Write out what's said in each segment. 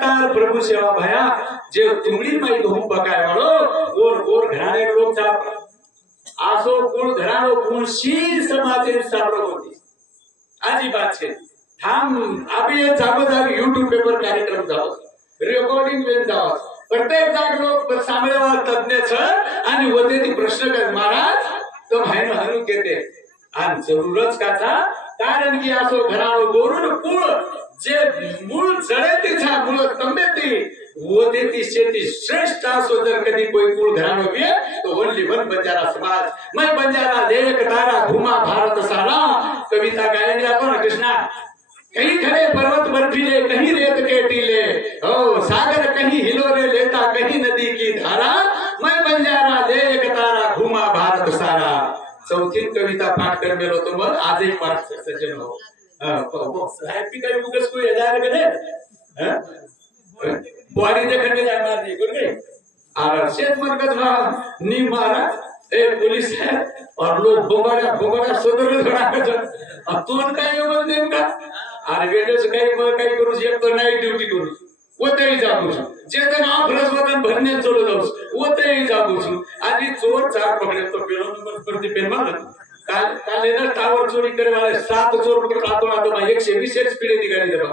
अवतार प्रभु सेवा भया जे तुमड़ी माई धूम पकाय वालो और घराने लोग चाप आसो कुल घरानो कुल शीर समाजे सापडो होती आजी बात छे हम अभी ये जागोजाग YouTube पेपर कार्यक्रम जाओ रेकॉर्डिंग वेन जाओ प्रत्येक जाग लोग सामेवार तज्ञ छ आणि होते ती प्रश्न कर महाराज तो भाईनो हनु केते आणि जरूरच का था कारण की आसो घरानो गोरुन कुळ जे मूळ जडे तिचा मूळ तंबेती होते ती शेती श्रेष्ठ आसो जर कधी कोई कुळ घरानो वे तो ओनली वन बंजारा समाज मैं बंजारा देख तारा घुमा भारत सारा कविता गायन आपण कृष्णा कहीं खड़े पर्वत बर्फीले कहीं रेत के टीले ओ सागर कहीं हिलोरे लेता कहीं नदी की धारा मैं बंजारा देख तारा घुमा भारत सारा चौथी कविता पाठ कर मेलो तो मग आजही पाठ सज्जन हो हैप्पी काय बुकस को याद करे हैं बॉडी देखने जाए मार दी गुड गए और शेत मरकज नी मारा ए पुलिस है और लोग बोगड़ा सदर खड़ा कर अब तोन काय येऊन नेमका अरे वेळेस काही करू शकतो नाईट ड्युटी करू ओतेही जागू जे तर नाव फ्रसवतन भरण्यात चलो जाऊ ओतेही जागू आधी चोर चार पकडे तो पेलो नंबर प्रति पेन मारला काल येणार टावर चोरी करे वाले 7 चोर पकड आतो आतो 120 स्पीड दी गाडी देवा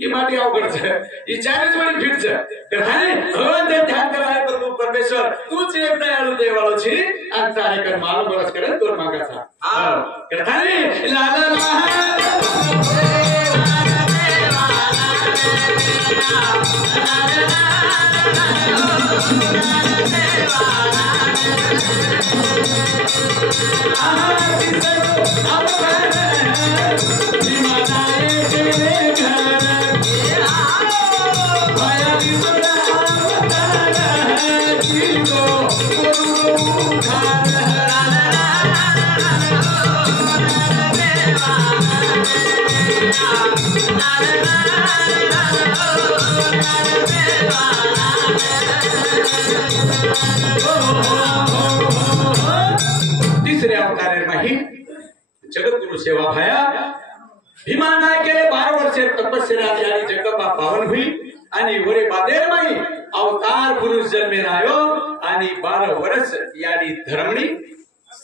ये माटी अवघड छे ये चॅलेंज वाली फिट छे कथाने भगवान दे ध्यान कराय प्रभु परमेश्वर तूच एक दयाळु देवाळो छी आणि तारे कर माल बरस करे तोर मागाचा हां कथाने ला ला ला जगद्गुरु सेवा भया भीमा नायकेले 12 वर्षे तपस्या झाली जगदंबा पावन हुई आणि वरे बादेर माई अवतार पुरुष जन्मे रायो आणि 12 वर्ष यानी धर्मणी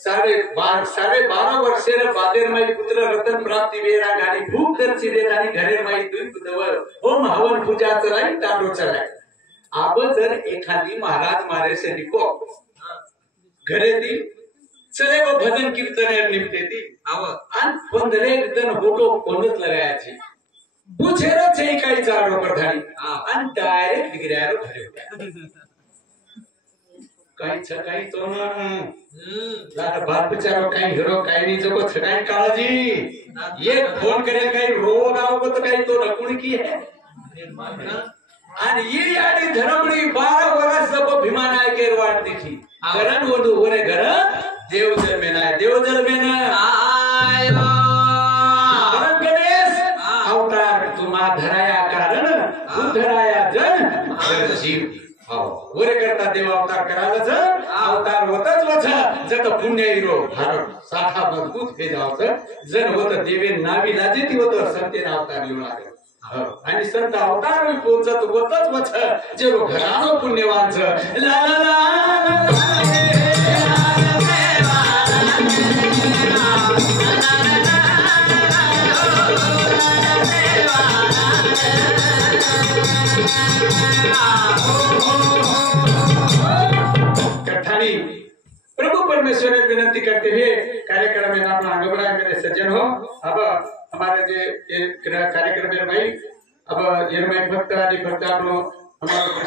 12.5 वर्षे बादेर माई पुत्र रतन प्राप्ती वेरा गाडी भूप दर्शी देतानी घरे माई दुई पुतवर होम हवन पूजा चराई तांडो चराई आप जर एखादी महाराज मारे से निको घरे दी चले वो भजन कीर्तन निपटे थी अन 15 दिन फोटो कोणच लगाया थी पूछेरा छे काही चारो प्रधानी अन डायरेक्ट गिरारो घरे काही तो ना लाड बाप बिचारो काही हिरो काही नी जको छकाई काळजी एक फोन करे काही रोग आव को तो काही तो रकुण की है आणि ये याडी धरमणी 12 वर्ष सब भीमा नायकेर वाट दिखी करण वडू ओरे घर देव जन्मेना आयो परम गणेश अवतार तुम्हा धराया कारण उधराया जन जीव ओरे करता देव अवतार करायलाच अवतार होतच वच जत पुण्य हिरो भारत साठा मजबूत हे जावच जन होत देवे नावी लाजेती होत संतेन अवतार लिहून आले आणि संत अवतार पोचत होतच वच जे घरानो पुण्यवान छ ला ला ला प्रभु परमेश्वर ने विनती करते हुए कार्यक्रम में अपना आगे बढ़ाए मेरे सज्जन हो अब हमारे जो कार्यक्रम में भाई अब ये भक्त आदि भक्त आप लोग हमारे